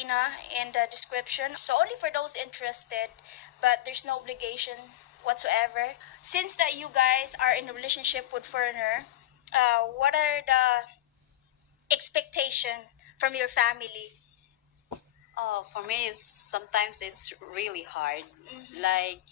Filipina in the description. So only for those interested, but there's no obligation whatsoever. Since that you guys are in a relationship with foreigner, what are the expectation from your family? For me, sometimes it's really hard. Mm-hmm. Like,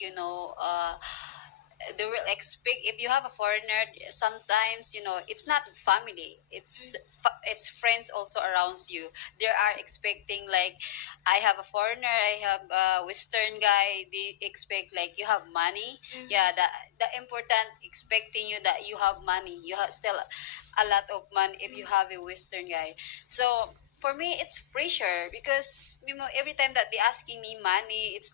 they will expect if you have a foreigner. Sometimes, it's not family. It's friends also around you. They are expecting like, I have a foreigner. I have a Western guy. They expect like you have money. Yeah, Mm-hmm. the important expecting you that you have money. You have still a lot of money if you have a Western guy. So for me, it's pressure because every time that they asking me money, it's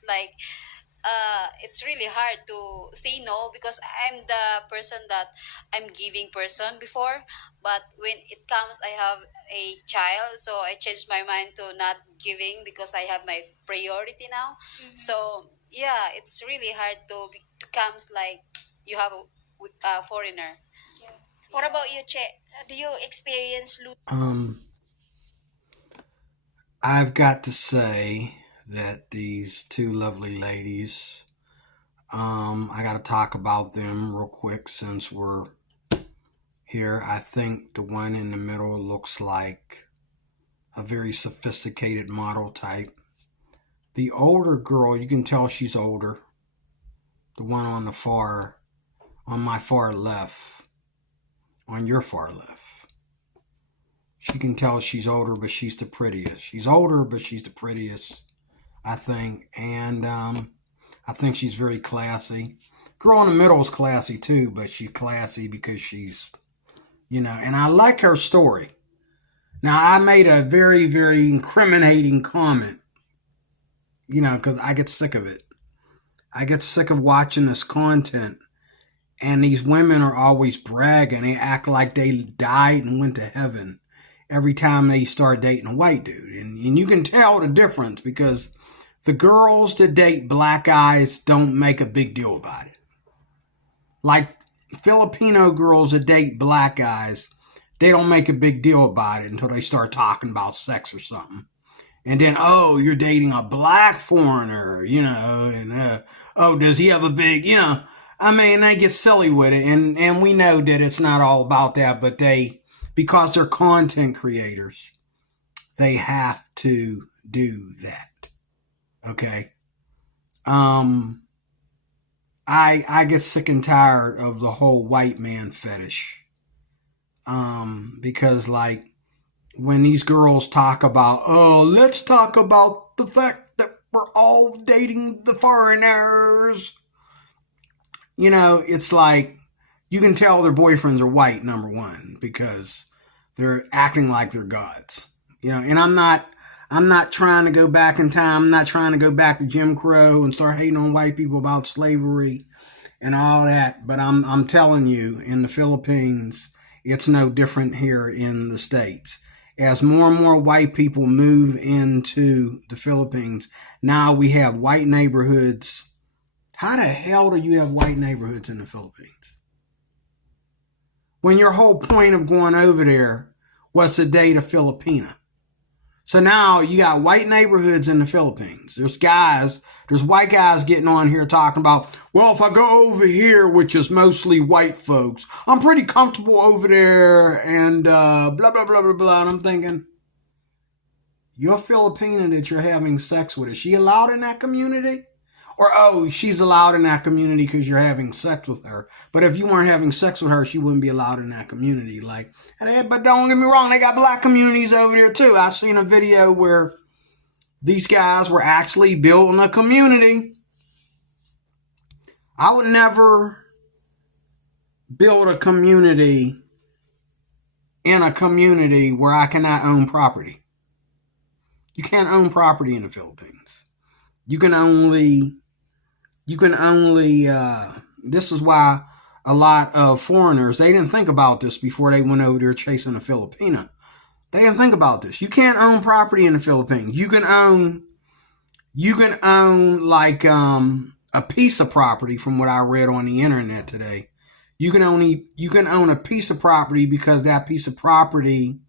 really hard to say no because I'm the person that I'm giving person before. But when it comes, I have a child, so I changed my mind to not giving because I have my priority now. Mm-hmm. So yeah, it's really hard to comes like you have a foreigner. Yeah. What about you, Che? Do you experience I've got to say that these two lovely ladies, I got to talk about them real quick since we're here. I think the one in the middle looks like a very sophisticated model type. The older girl, you can tell she's older. The one on my far left, on your far left. She can tell she's older, but she's the prettiest. She's older, but she's the prettiest, I think. And I think she's very classy. Girl in the middle is classy too, but she's classy because and I like her story. Now, I made a very, very incriminating comment, because I get sick of it. I get sick of watching this content, and these women are always bragging. They act like they died and went to heaven every time they start dating a white dude. And you can tell the difference because the girls that date black guys don't make a big deal about it. Like Filipino girls that date black guys, they don't make a big deal about it until they start talking about sex or something. And then, oh, you're dating a black foreigner, and oh, does he have a big, I mean, they get silly with it, and we know that it's not all about that, but because they're content creators, they have to do that. Okay. Um, I get sick and tired of the whole white man fetish. Because like when these girls talk about, oh, let's talk about the fact that we're all dating the foreigners. It's like you can tell their boyfriends are white, number one, because they're acting like they're gods. And I'm not trying to go back in time. I'm not trying to go back to Jim Crow and start hating on white people about slavery and all that. But I'm telling you, in the Philippines, it's no different here in the States. As more and more white people move into the Philippines, now we have white neighborhoods. How the hell do you have white neighborhoods in the Philippines? When your whole point of going over there was to date a Filipina. So now you got white neighborhoods in the Philippines. There's white guys getting on here talking about, well, if I go over here, which is mostly white folks, I'm pretty comfortable over there and blah, blah, blah, blah, blah. And I'm thinking, your Filipina that you're having sex with, is she allowed in that community? Or, oh, she's allowed in that community because you're having sex with her. But if you weren't having sex with her, she wouldn't be allowed in that community. But don't get me wrong, they got black communities over there too. I seen a video where these guys were actually building a community. I would never build a community in a community where I cannot own property. You can't own property in the Philippines. You can only this is why a lot of foreigners, they didn't think about this before they went over there chasing a Filipina. They didn't think about this. You can't own property in the Philippines. You can own like a piece of property from what I read on the internet today. You can own. You can own a piece of property because that piece of property,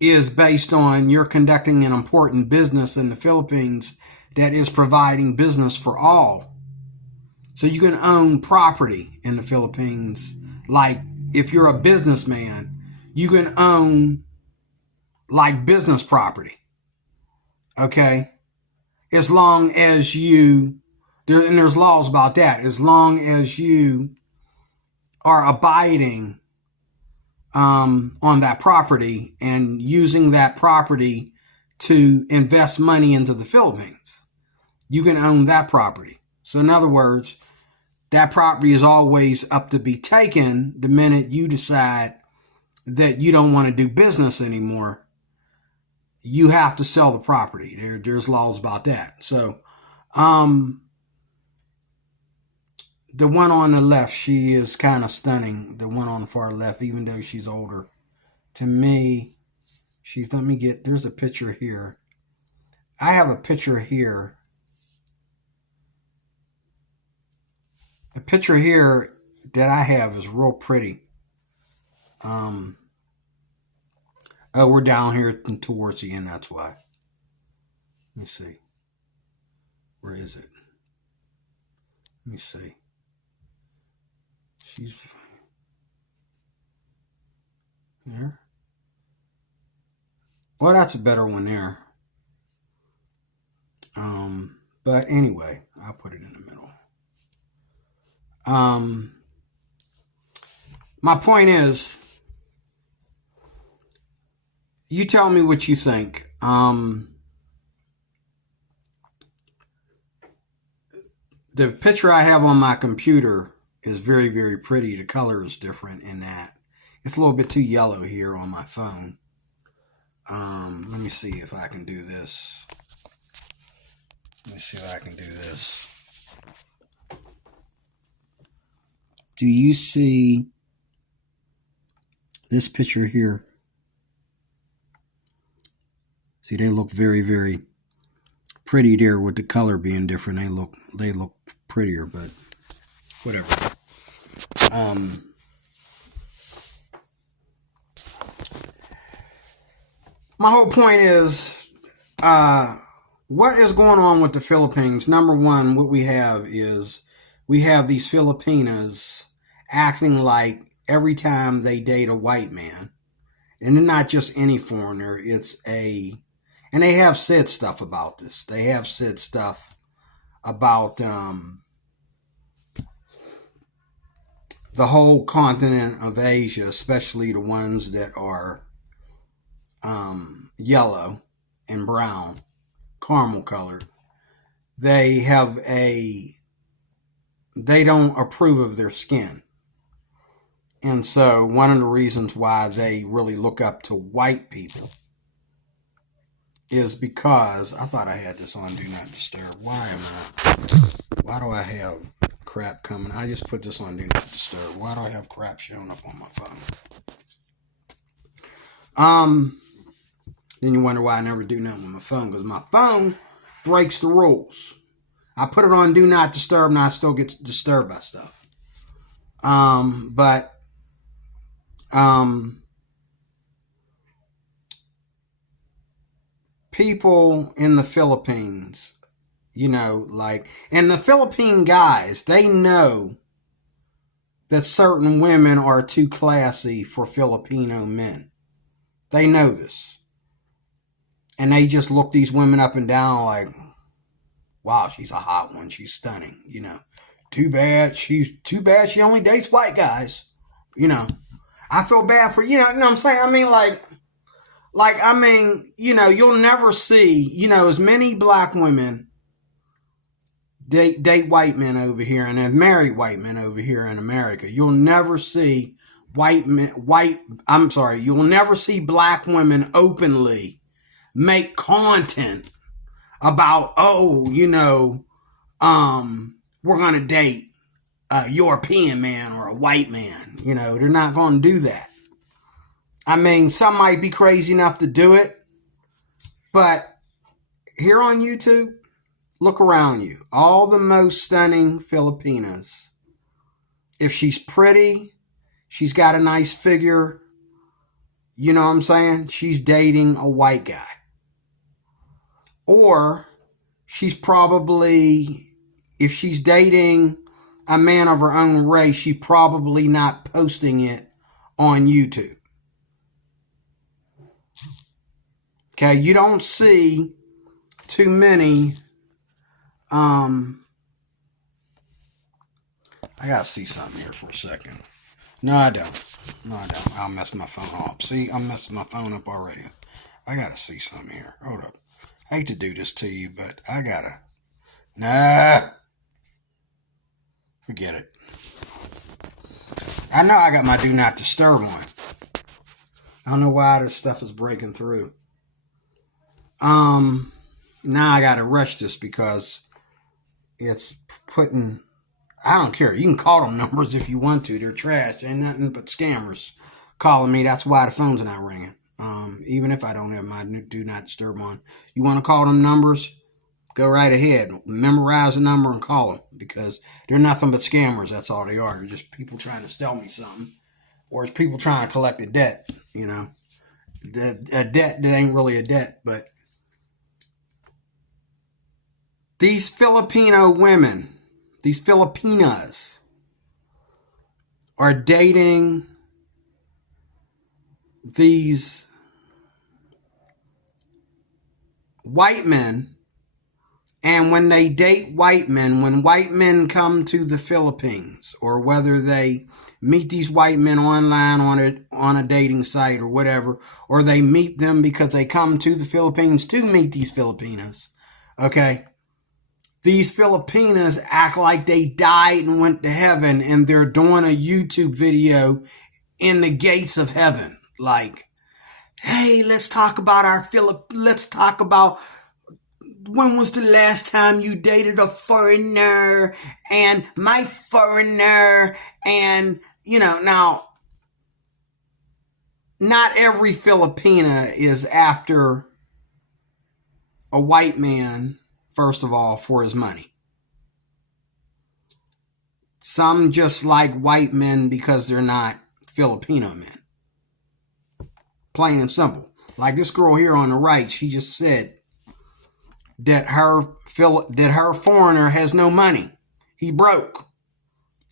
is based on you're conducting an important business in the Philippines that is providing business for all. So you can own property in the Philippines. Like if you're a businessman, you can own like business property. Okay. As long as you, and there's laws about that, as long as you are abiding on that property and using that property to invest money into the Philippines, you can own that property. So in other words, that property is always up to be taken the minute you decide that you don't want to do business anymore. You have to sell the property. There's laws about that. So the one on the left, she is kind of stunning. The one on the far left, even though she's older, to me, let me get, there's a picture here. I have a picture here. The picture here that I have is real pretty. Oh, we're down here towards the end, that's why. Let me see. Where is it? Let me see. She's there. Well, that's a better one there. But anyway, I'll put it in the middle. My point is, you tell me what you think. The picture I have on my computer is very, very pretty. The color is different in that. It's a little bit too yellow here on my phone. Let me see if I can do this. Let me see if I can do this. Do you see this picture here? See, they look very, very pretty there with the color being different. They look prettier, but whatever. My whole point is, what is going on with the Philippines? Number one, what we have is we have these Filipinas acting like every time they date a white man, and they're not just any foreigner, and they have said stuff about this. They have said stuff about the whole continent of Asia, especially the ones that are yellow and brown, caramel colored. They don't approve of their skin. And so one of the reasons why they really look up to white people is because, I thought I had this on Do Not Disturb. Why do I have crap coming? I just put this on Do Not Disturb. Why do I have crap showing up on my phone? Then you wonder why I never do nothing with my phone, because my phone breaks the rules. I put it on Do Not Disturb and I still get disturbed by stuff. But people in the Philippines, and the Philippine guys, they know that certain women are too classy for Filipino men. They know this. And they just look these women up and down like, wow, she's a hot one. She's stunning. Too bad she only dates white guys. I feel bad for, you know what I'm saying? I mean, you'll never see, as many black women date white men over here and have married white men over here in America. You'll never see you'll never see black women openly make content about, we're going to date a European man or a white man. They're not going to do that. I mean, some might be crazy enough to do it, but here on YouTube, look around you. All the most stunning Filipinas. If she's pretty, she's got a nice figure, You know what I'm saying? She's dating a white guy. Or she's probably, if she's dating a man of her own race, she's probably not posting it on YouTube. Okay, you don't see too many. I gotta see something here for a second. No, I don't. No, I don't. I'll mess my phone up. See, I'm messing my phone up already. I gotta see something here. Hold up. I hate to do this to you, but I gotta. Nah, forget it. I know I got my do not disturb on. I don't know why this stuff is breaking through. Now I gotta rush this because it's putting. I don't care. You can call them numbers if you want to. They're trash. Ain't nothing but scammers calling me. That's why the phone's not ringing. Even if I don't have my do not disturb on. You want to call them numbers? Go right ahead. Memorize the number and call them because they're nothing but scammers. That's all they are. They're just people trying to sell me something, or it's people trying to collect a debt. You know, a debt that ain't really a debt. But these Filipino women, these Filipinas, are dating these white men. And when they date white men, when white men come to the Philippines, or whether they meet these white men online on a dating site or whatever, or they meet them because they come to the Philippines to meet these Filipinas, okay? These Filipinas act like they died and went to heaven, and they're doing a YouTube video in the gates of heaven. Like, hey, let's talk about let's talk about when was the last time you dated a foreigner and my foreigner, and now not every Filipina is after a white man, first of all, for his money. Some just like white men because they're not Filipino men. Plain and simple. Like this girl here on the right, she just said that her foreigner has no money. He broke.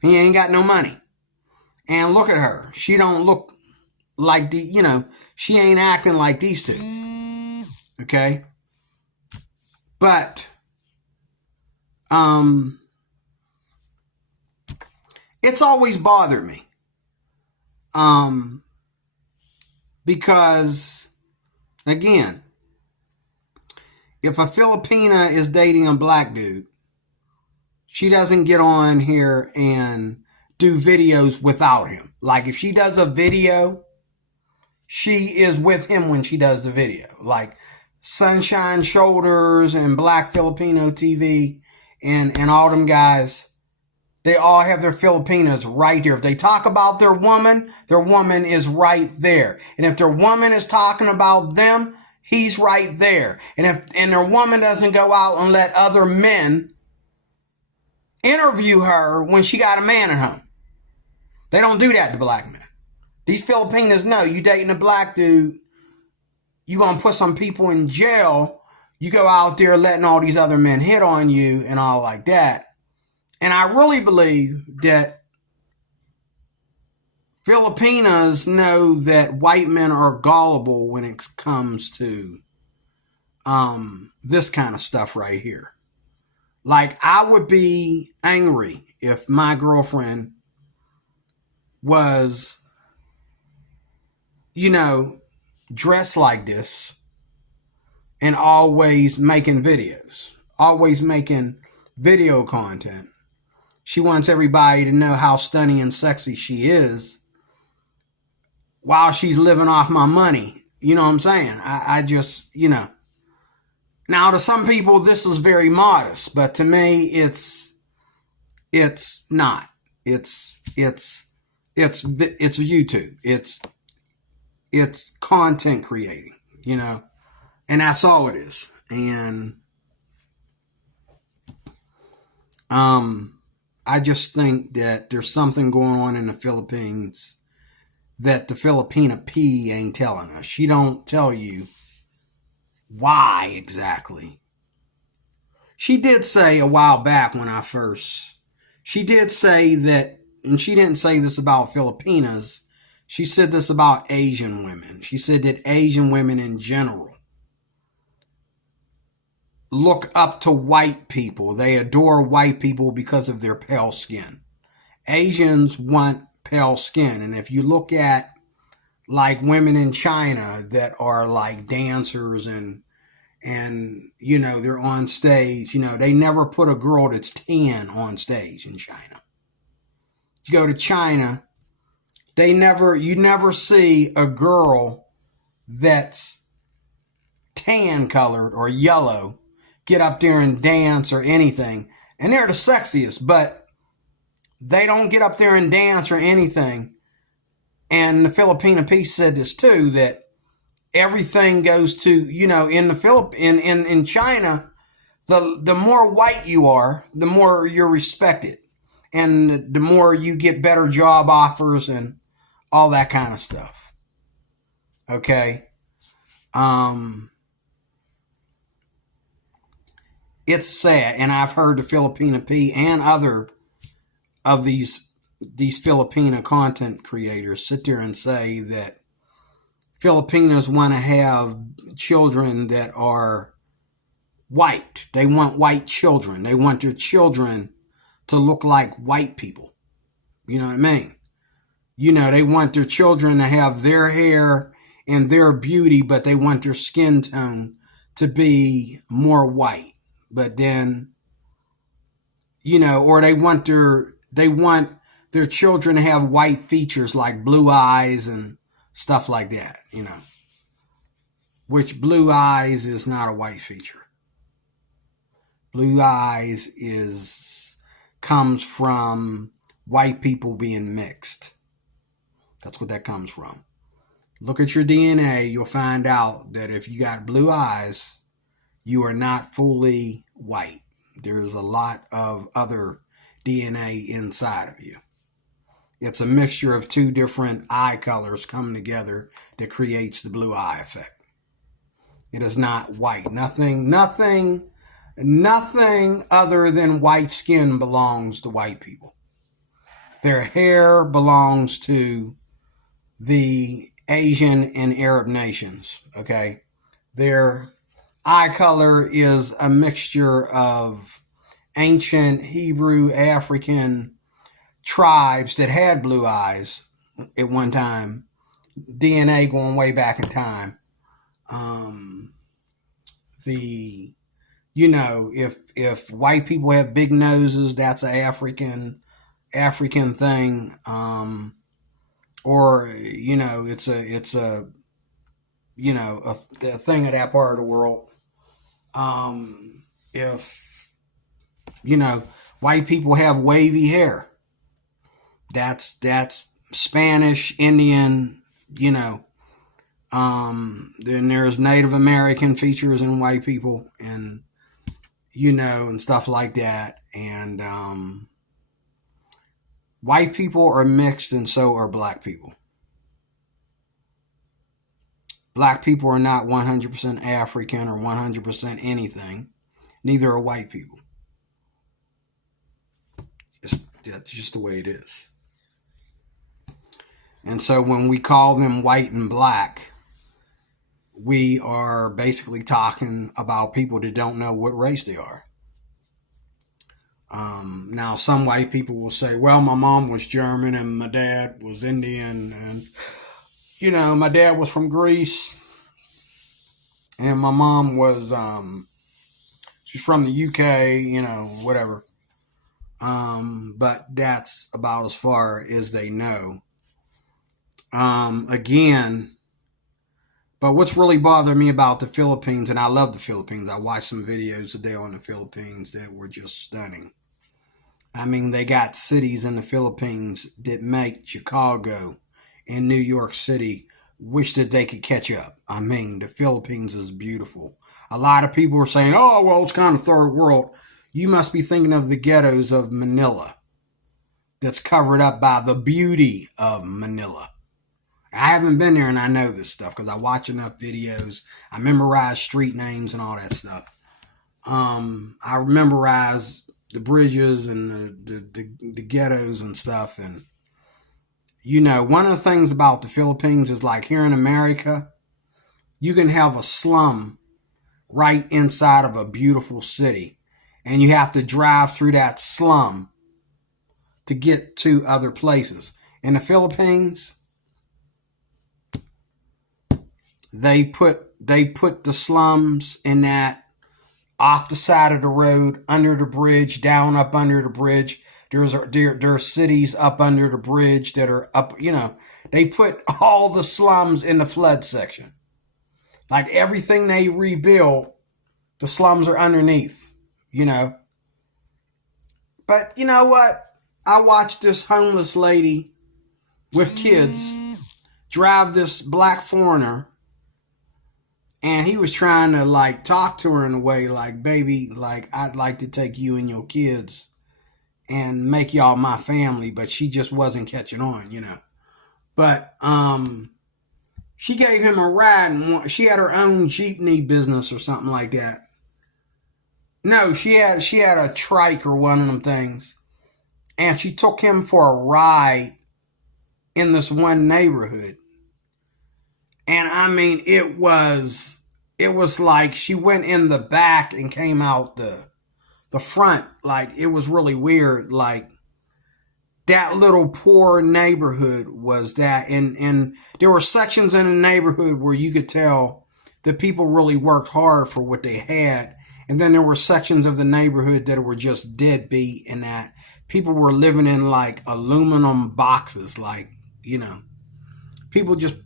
He ain't got no money. And look at her. She don't look like she ain't acting like these two. Okay? But it's always bothered me. Because again, if a Filipina is dating a black dude, she doesn't get on here and do videos without him. Like if she does a video, she is with him when she does the video. Like Sunshine Shoulders and Black Filipino TV and all them guys, they all have their Filipinas right there. If they talk about their woman is right there. And if their woman is talking about them, he's right there. And their woman doesn't go out and let other men interview her when she got a man at home. They don't do that to black men. These Filipinas know you dating a black dude, you gonna put some people in jail. You go out there letting all these other men hit on you and all like that. And I really believe that Filipinas know that white men are gullible when it comes to this kind of stuff right here. Like I would be angry if my girlfriend was, dressed like this and always making videos, always making video content. She wants everybody to know how stunning and sexy she is while she's living off my money. You know what I'm saying? I just, Now to some people this is very modest, but to me it's not. It's YouTube. It's content creating, and that's all it is. And I just think that there's something going on in the Philippines that the Filipina P ain't telling us. She don't tell you why exactly. She did say a while back when she did say that, and she didn't say this about Filipinas, she said this about Asian women. She said that Asian women in general look up to white people. They adore white people because of their pale skin. Asians want pale skin. And if you look at like women in China that are like dancers and they're on stage, they never put a girl that's tan on stage in China. You go to China, you never see a girl that's tan colored or yellow get up there and dance or anything. And they're the sexiest, but they don't get up there and dance or anything. And the Filipina piece said this too, that everything goes to, in the in China, the more white you are, the more you're respected. And the more you get better job offers and all that kind of stuff. Okay. It's sad, and I've heard the Filipina P and other of these Filipina content creators sit there and say that Filipinos want to have children that are white. They want white children. They want their children to look like white people. You know what I mean? They want their children to have their hair and their beauty, but they want their skin tone to be more white. But then, or they want their children to have white features like blue eyes and stuff like that, which blue eyes is not a white feature. Blue eyes comes from white people being mixed. That's what that comes from. Look at your DNA, you'll find out that if you got blue eyes, you are not fully white. There's a lot of other DNA inside of you. It's a mixture of two different eye colors coming together that creates the blue eye effect. It is not white. Nothing other than white skin belongs to white people. Their hair belongs to the Asian and Arab nations, okay? Their eye color is a mixture of ancient Hebrew, African tribes that had blue eyes at one time. DNA going way back in time. If white people have big noses, that's an African thing. Or it's a thing of that part of the world. If white people have wavy hair, that's Spanish, Indian. Then there's Native American features in white people, and and stuff like that. And white people are mixed, and so are black people. Black people are not 100% African or 100% anything. Neither are white people. That's just the way it is. And so when we call them white and black, we are basically talking about people that don't know what race they are. Now, some white people will say, well, my mom was German and my dad was Indian, and my dad was from Greece, and my mom was she's from the UK, whatever. But that's about as far as they know. Again, but what's really bothering me about the Philippines, and I love the Philippines, I watched some videos today on the Philippines that were just stunning. I mean, they got cities in the Philippines that make Chicago and New York City wish that they could catch up. I mean, the Philippines is beautiful. A lot of people are saying, oh, well, it's kind of third world. You must be thinking of the ghettos of Manila that's covered up by the beauty of Manila. I haven't been there and I know this stuff because I watch enough videos. I memorize street names and all that stuff. I memorize the bridges and the ghettos and stuff. And, one of the things about the Philippines is like here in America, you can have a slum right inside of a beautiful city. And you have to drive through that slum to get to other places. In the Philippines, they put the slums in that off the side of the road, under the bridge, down up under the bridge. There are cities up under the bridge that are up. They put all the slums in the flood section. Like everything they rebuild, the slums are underneath. You know, but you know what? I watched this homeless lady with kids drive this black foreigner, and he was trying to like talk to her in a way like, baby, like I'd like to take you and your kids and make y'all my family, but she just wasn't catching on. But she gave him a ride, and she had her own jeepney business or something like that. No, she had a trike or one of them things, and she took him for a ride in this one neighborhood. And I mean, it was like she went in the back and came out the front. Like it was really weird. Like that little poor neighborhood was that, and there were sections in the neighborhood where you could tell that people really worked hard for what they had. And then there were sections of the neighborhood that were just deadbeat, and that people were living in like aluminum boxes, like, people just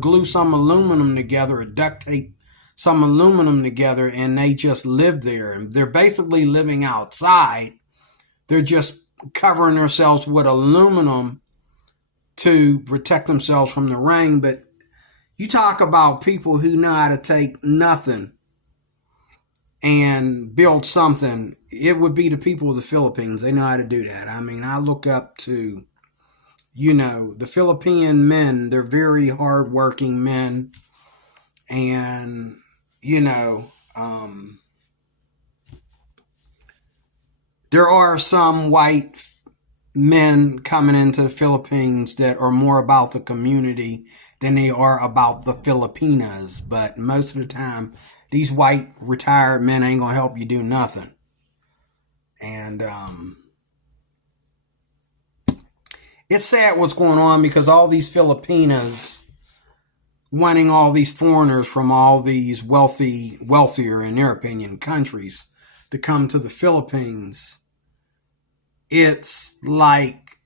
glue some aluminum together or duct tape some aluminum together, and they just live there, and they're basically living outside. They're just covering themselves with aluminum to protect themselves from the rain. But you talk about people who know how to take nothing and build something, it would be the people of the Philippines. They know how to do that. I mean, I look up to the Philippine men. They're very hardworking men. And, you know, um, there are some white men coming into the Philippines that are more about the community than they are about the Filipinas. But most of the time, these white retired men ain't going to help you do nothing. And it's sad what's going on, because all these Filipinas wanting all these foreigners from all these wealthier, in their opinion, countries to come to the Philippines. It's like,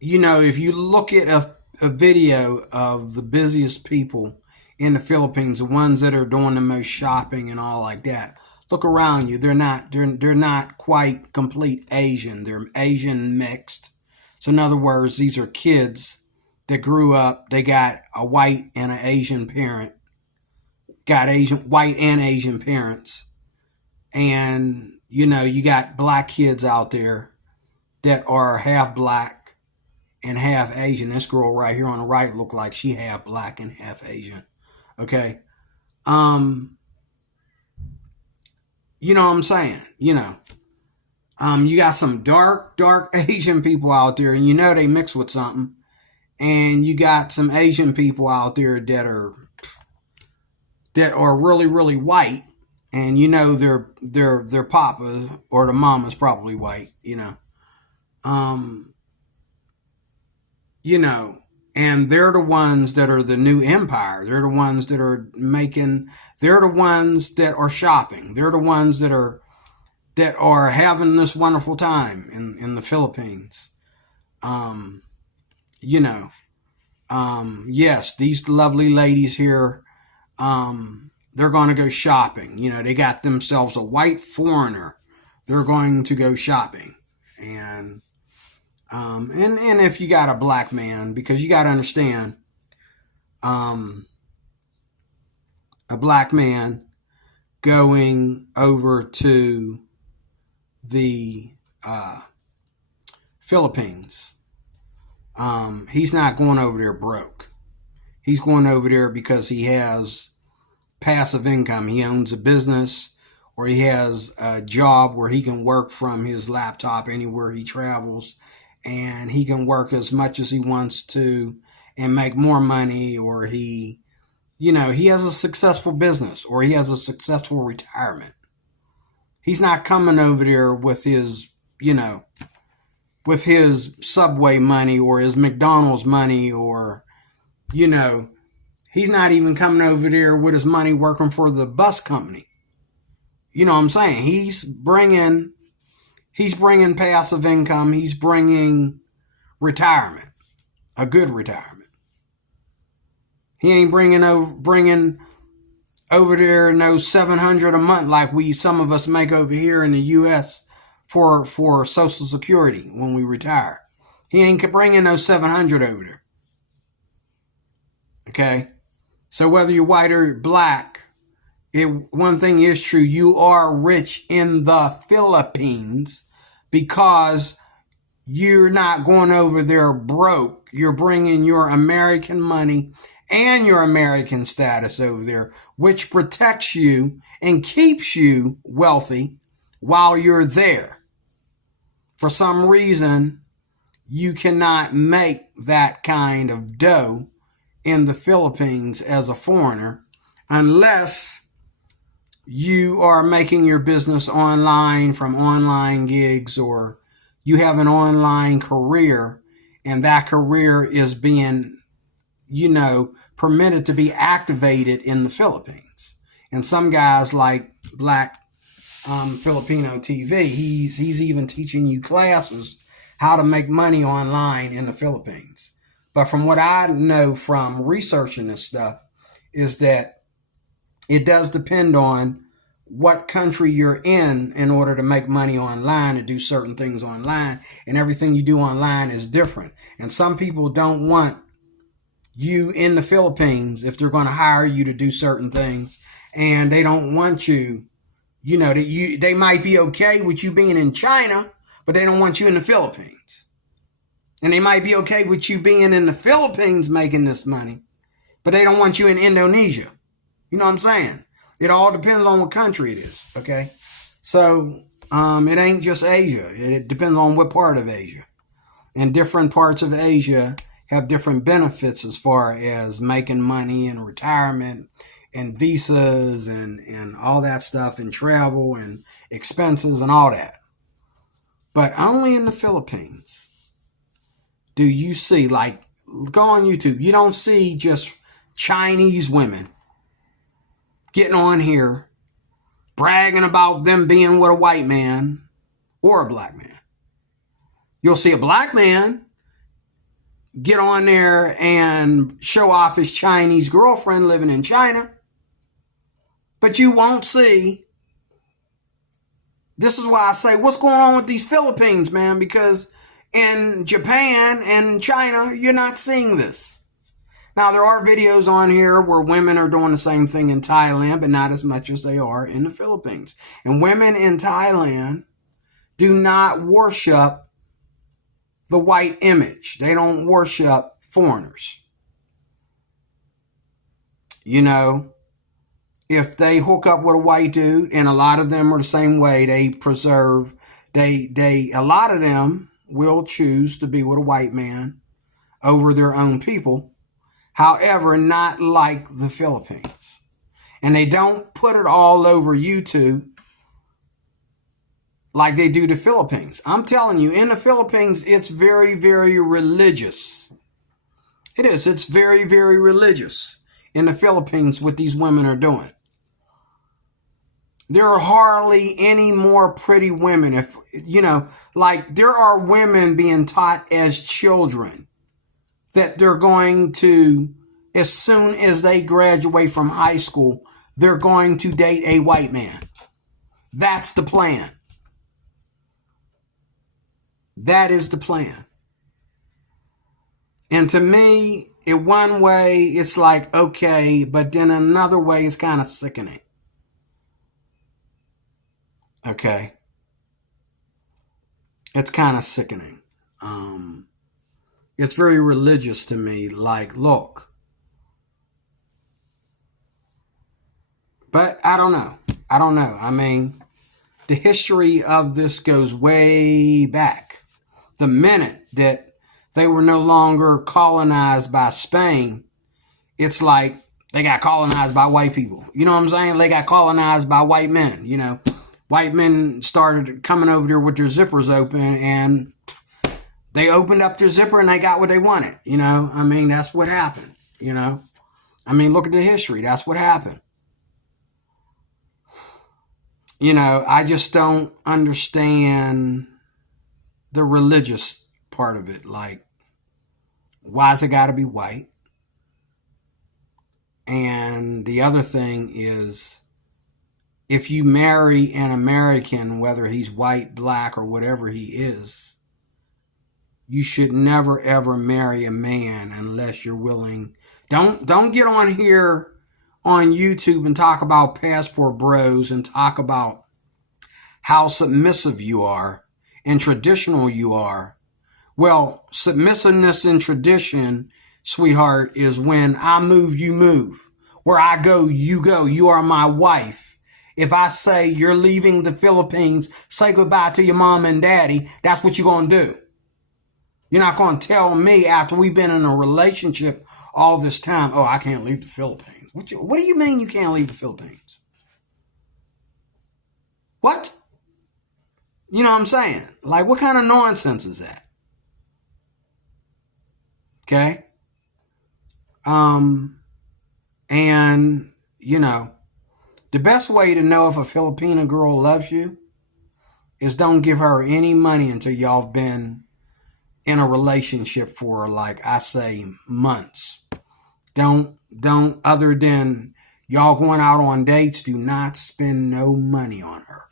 if you look at a video of the busiest people in the Philippines, the ones that are doing the most shopping and all like that, look around you. They're not quite complete Asian. They're Asian mixed. So in other words, these are kids that grew up. They got a white and an Asian parent. Got white and Asian parents. And, you got black kids out there that are half black and half Asian. This girl right here on the right looked like she half black and half Asian. Okay. You know what I'm saying? You got some dark Asian people out there, and they mix with something. And you got some Asian people out there that are really, really white, and their papa or the mama's probably white, um, and they're the ones that are the new empire. They're the ones that are making. They're the ones that are shopping. They're the ones that are having this wonderful time in the Philippines. Um, you know, yes, these lovely ladies here, they're going to go shopping. They got themselves a white foreigner. They're going to go shopping. And if you got a black man, because you got to understand, um, a black man going over to the Philippines, He's not going over there broke. He's going over there because he has passive income. He owns a business or he has a job where he can work from his laptop anywhere he travels, and he can work as much as he wants to and make more money, or he has a successful business or he has a successful retirement. He's not coming over there with his Subway money or his McDonald's money, or you know, he's not even coming over there with his money working for the bus company. You know what I'm saying? He's bringing passive income. He's bringing retirement, a good retirement. He ain't bringing over there no 700 a month like some of us make over here in the U.S. for Social Security when we retire. He ain't bringing no 700 over there. Okay, so whether you're white or black, one thing is true: you are rich in the Philippines because you're not going over there broke. You're bringing your American money and your American status over there, which protects you and keeps you wealthy while you're there. For some reason, you cannot make that kind of dough in the Philippines as a foreigner unless you are making your business online from online gigs, or you have an online career and that career is being, permitted to be activated in the Philippines. And some guys like Black Filipino TV, he's even teaching you classes how to make money online in the Philippines. But from what I know from researching this stuff is that it does depend on what country you're in order to make money online and do certain things online. And everything you do online is different. And some people don't want you in the Philippines if they're going to hire you to do certain things. And they don't want you, they might be okay with you being in China, but they don't want you in the Philippines. And they might be okay with you being in the Philippines making this money, but they don't want you in Indonesia. You know what I'm saying? It all depends on what country it is, okay? So it ain't just Asia. It depends on what part of Asia. And different parts of Asia have different benefits as far as making money and retirement and visas and all that stuff and travel and expenses and all that. But only in the Philippines do you see, like, go on YouTube, you don't see just Chinese women getting on here bragging about them being with a white man or a black man. You'll see a black man get on there and show off his Chinese girlfriend living in China. But you won't see. This is why I say, what's going on with these Philippines, man? Because in Japan and China, you're not seeing this. Now, there are videos on here where women are doing the same thing in Thailand, but not as much as they are in the Philippines. And women in Thailand do not worship the white image. They don't worship foreigners. If they hook up with a white dude, and a lot of them are the same way, a lot of them will choose to be with a white man over their own people. However, not like the Philippines. And they don't put it all over YouTube like they do the Philippines. I'm telling you, in the Philippines, it's very, very religious. It is. It's very, very religious in the Philippines what these women are doing. There are hardly any more pretty women. There are women being taught as children that they're going to, as soon as they graduate from high school, they're going to date a white man. That's the plan. That is the plan. And to me, in one way, it's like, okay, but then another way, it's kind of sickening. Okay? It's kind of sickening. It's very religious to me. Like, look, but I don't know. I don't know. I mean, the history of this goes way back. The minute that they were no longer colonized by Spain, it's like they got colonized by white people. You know what I'm saying? They got colonized by white men. You know, white men started coming over there with their zippers open, and they opened up their zipper and they got what they wanted. You know, I mean, that's what happened. You know, I mean, look at the history. That's what happened. You know, I just don't understand the religious part of it. Like, why's it got to be white? And the other thing is, if you marry an American, whether he's white, black, or whatever he is, you should never ever marry a man unless you're willing. Don't get on here on YouTube and talk about passport bros and talk about how submissive you are and traditional you are. Well, submissiveness and tradition, sweetheart, is when I move, you move. Where I go, you go. You are my wife. If I say you're leaving the Philippines, say goodbye to your mom and daddy, that's what you're going to do. You're not going to tell me after we've been in a relationship all this time, oh, I can't leave the Philippines. What do you mean you can't leave the Philippines? What? You know what I'm saying? Like, what kind of nonsense is that? Okay? And, you know, the best way to know if a Filipina girl loves you is don't give her any money until y'all have been in a relationship for, like, I say, months. Don't, other than y'all going out on dates, do not spend no money on her.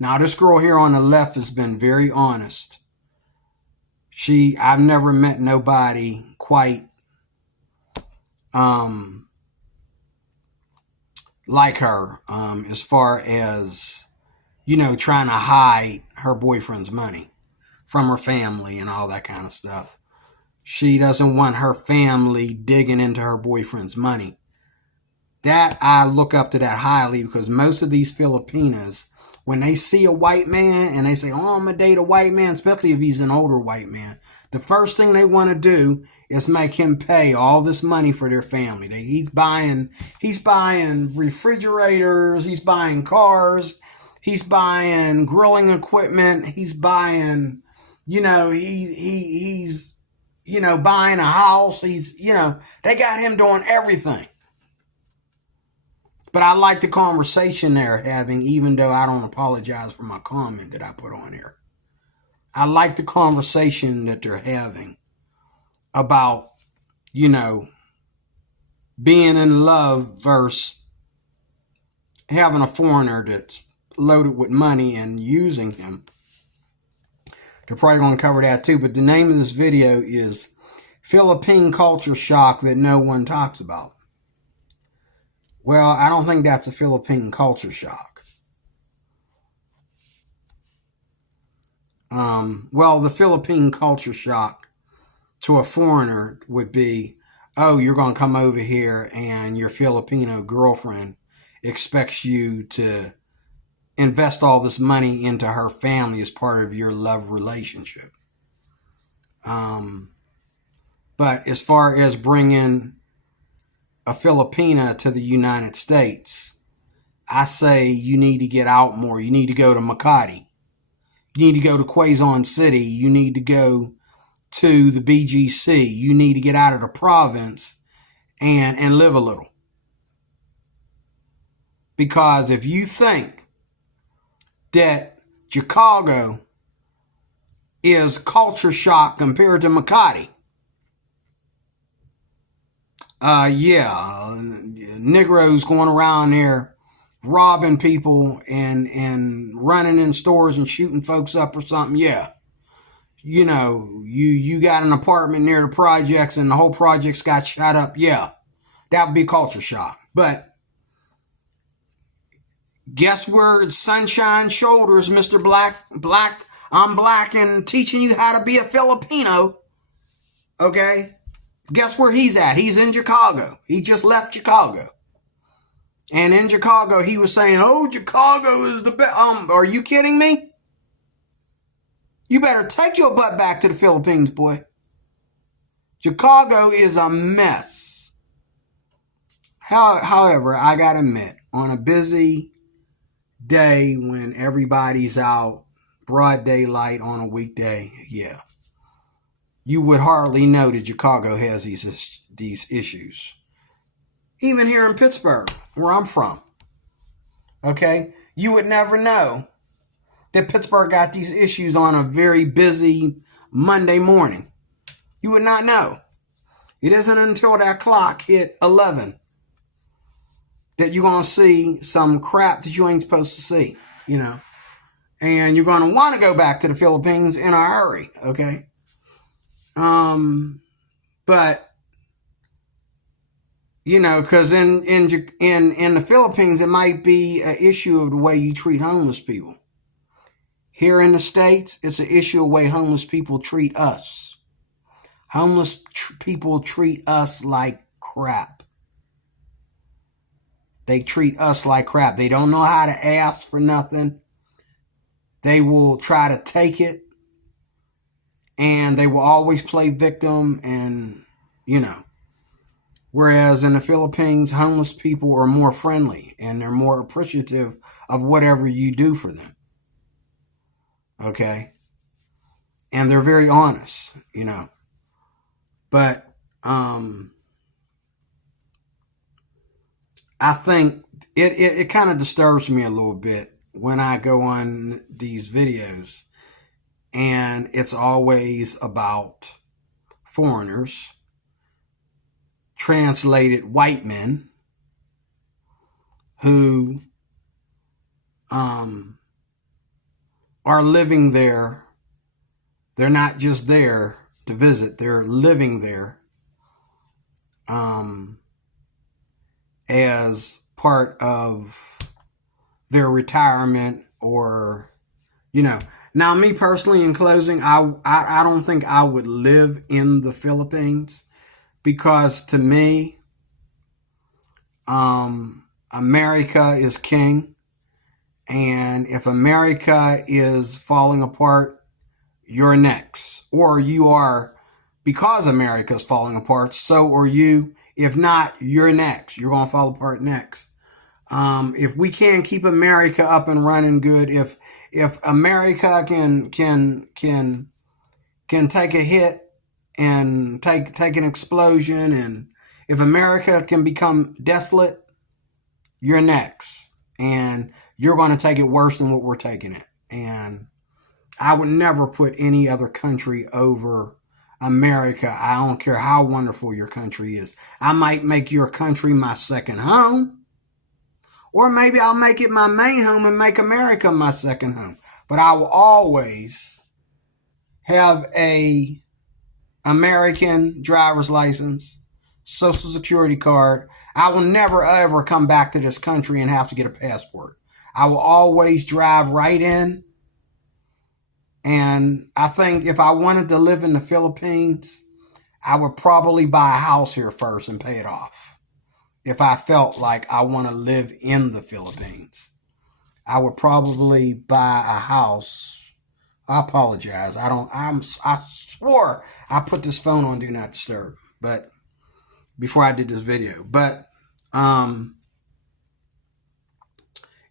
Now, this girl here on the left has been very honest. I've never met nobody quite like her, as far as, you know, trying to hide her boyfriend's money from her family and all that kind of stuff. She doesn't want her family digging into her boyfriend's money. That, I look up to that highly, because most of these Filipinas, when they see a white man and they say, oh, I'm going to date a white man, especially if he's an older white man, the first thing they want to do is make him pay all this money for their family. He's buying refrigerators, he's buying cars, he's buying grilling equipment, he's buying, you know, he's, you know, buying a house. He's, you know, they got him doing everything. But I like the conversation they're having, even though I don't apologize for my comment that I put on here. I like the conversation that they're having about, you know, being in love versus having a foreigner that's loaded with money and using him. They're probably going to cover that too. But the name of this video is Philippine Culture Shock That No One Talks About. Well, I don't think that's a Philippine culture shock. Well, the Philippine culture shock to a foreigner would be, oh, you're going to come over here and your Filipino girlfriend expects you to invest all this money into her family as part of your love relationship. But as far as bringing a Filipina to the United States, I say you need to get out more. You need to go to Makati. You need to go to Quezon City. You need to go to the BGC. You need to get out of the province and live a little. Because if you think that Chicago is culture shock compared to Makati, Negroes going around there robbing people and running in stores and shooting folks up or something, yeah. You know, you got an apartment near the projects and the whole projects got shot up, yeah. That would be culture shock. But guess where sunshine shoulders, Mr. Black, I'm black and teaching you how to be a Filipino. Okay? Guess where he's at? He's in Chicago. He just left Chicago. And in Chicago, he was saying, oh, Chicago is the best. Are you kidding me? You better take your butt back to the Philippines, boy. Chicago is a mess. However, I gotta admit, on a busy day when everybody's out, broad daylight on a weekday, yeah, you would hardly know that Chicago has these issues. Even here in Pittsburgh, where I'm from, okay, you would never know that Pittsburgh got these issues on a very busy Monday morning. You would not know. It isn't until that clock hit 11 that you're going to see some crap that you ain't supposed to see, you know. And you're going to want to go back to the Philippines in a hurry, okay? But you know, because in the Philippines, it might be an issue of the way you treat homeless people. Here in the States, it's an issue of the way homeless people treat us. Homeless people treat us like crap. They treat us like crap. They don't know how to ask for nothing. They will try to take it. And they will always play victim and, you know. Whereas in the Philippines, homeless people are more friendly and they're more appreciative of whatever you do for them. Okay? And they're very honest, you know. But I think it kind of disturbs me a little bit when I go on these videos and it's always about foreigners, translated white men who are living there. They're not just there to visit, they're living there as part of their retirement or, you know. Now, me personally, in closing, I don't think I would live in the Philippines because to me, America is king. And if America is falling apart, you're next. Or you are, because America is falling apart, so are you. If not, you're next. You're going to fall apart next. If we can't keep America up and running good, if America can take a hit and take an explosion, and if America can become desolate, you're next. And you're going to take it worse than what we're taking it. And I would never put any other country over America. I don't care how wonderful your country is. I might make your country my second home. Or maybe I'll make it my main home and make America my second home. But I will always have a American driver's license, social security card. I will never ever come back to this country and have to get a passport. I will always drive right in. And I think if I wanted to live in the Philippines, I would probably buy a house here first and pay it off. If I felt like I want to live in the Philippines, I would probably buy a house. I apologize. I swore I put this phone on Do Not Disturb, but before I did this video. But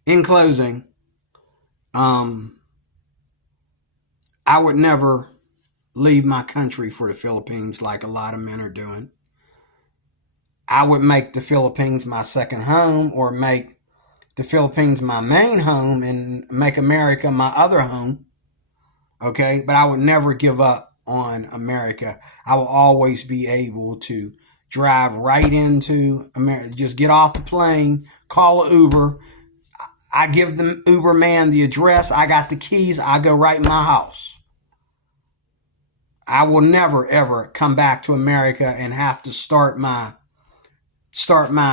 in closing, I would never leave my country for the Philippines like a lot of men are doing. I would make the Philippines my second home or make the Philippines my main home and make America my other home. Okay? But I would never give up on America. I will always be able to drive right into America. Just get off the plane, call an Uber. I give the Uber man the address. I got the keys. I go right in my house. I will never, ever come back to America and have to start my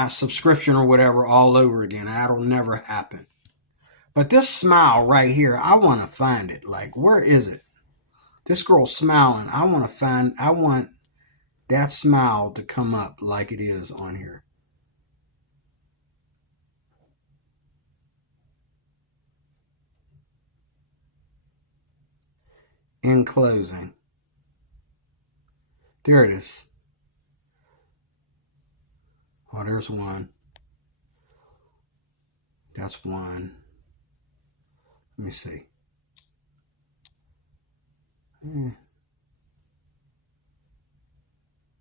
subscription or whatever all over again. That'll never happen. But this smile right here, I want to find it. Like, where is it? This girl's smiling. I want that smile to come up like it is on here. In closing, there it is. Oh, there's one. That's one. Let me see.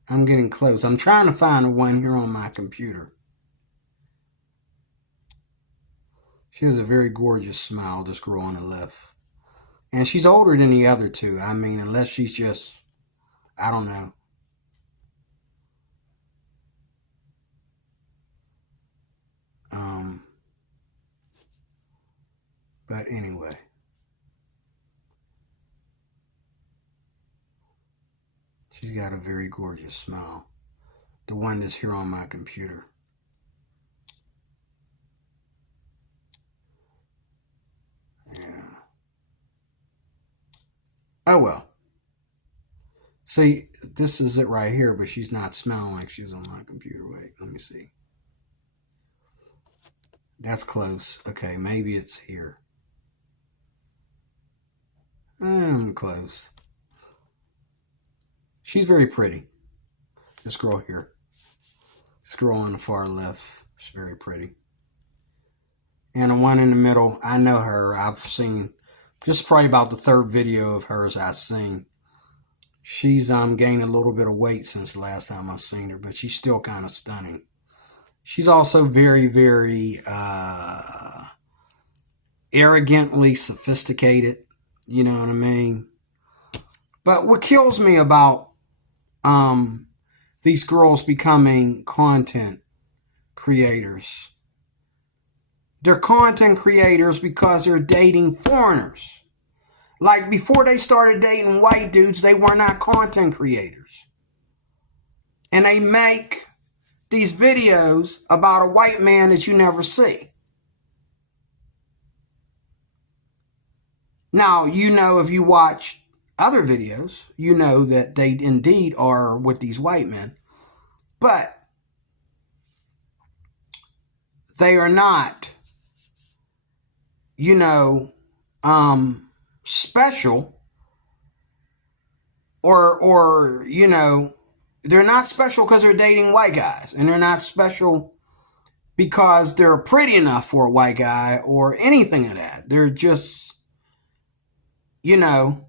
I'm getting close. I'm trying to find the one here on my computer. She has a very gorgeous smile, this girl on the left. And she's older than the other two. I mean, unless she's just, I don't know. But anyway. She's got a very gorgeous smile. The one that's here on my computer. Yeah. Oh well. See, this is it right here, but she's not smiling like she's on my computer. Wait, let me see. That's close. Okay, maybe it's here. I'm close. She's very pretty. This girl here. This girl on the far left. She's very pretty. And the one in the middle, I know her. I've seen, this is probably about the third video of hers I've seen. She's gained a little bit of weight since the last time I've seen her, but she's still kind of stunning. She's also very, very arrogantly sophisticated. You know what I mean? But what kills me about these girls becoming content creators, they're content creators because they're dating foreigners. Like before they started dating white dudes, they were not content creators. And they make these videos about a white man that you never see. Now, you know, if you watch other videos, you know that they indeed are with these white men. But they are not, you know, special or you know, they're not special because they're dating white guys, and they're not special because they're pretty enough for a white guy or anything of that. They're just, you know,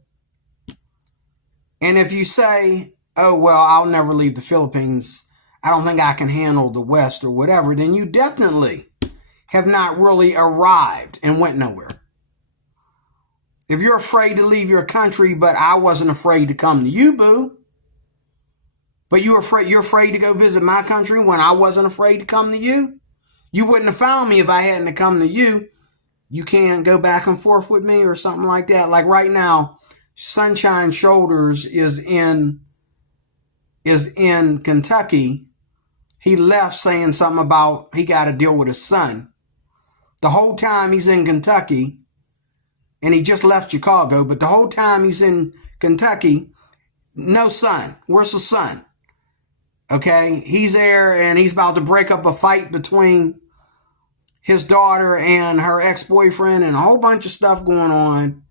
and if you say, oh, well, I'll never leave the Philippines, I don't think I can handle the West or whatever, then you definitely have not really arrived and went nowhere. If you're afraid to leave your country, but I wasn't afraid to come to you, boo. But you're afraid to go visit my country when I wasn't afraid to come to you? You wouldn't have found me if I hadn't to come to you. You can't go back and forth with me or something like that. Like right now, Sunshine Shoulders is in Kentucky. He left saying something about he got to deal with his son. The whole time he's in Kentucky, and he just left Chicago, but the whole time he's in Kentucky, no son. Where's the son? Okay, he's there and he's about to break up a fight between his daughter and her ex-boyfriend and a whole bunch of stuff going on.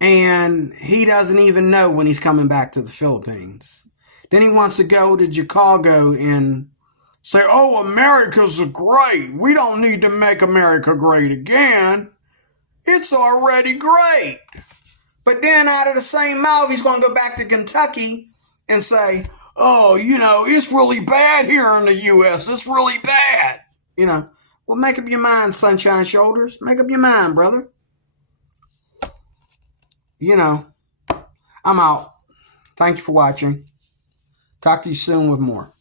And he doesn't even know when he's coming back to the Philippines. Then he wants to go to Chicago and say, oh, America's great. We don't need to make America great again. It's already great. But then out of the same mouth, he's going to go back to Kentucky and say, oh, you know, it's really bad here in the U.S. It's really bad. You know, well, make up your mind, Sunshine Shoulders. Make up your mind, brother. You know, I'm out. Thank you for watching. Talk to you soon with more.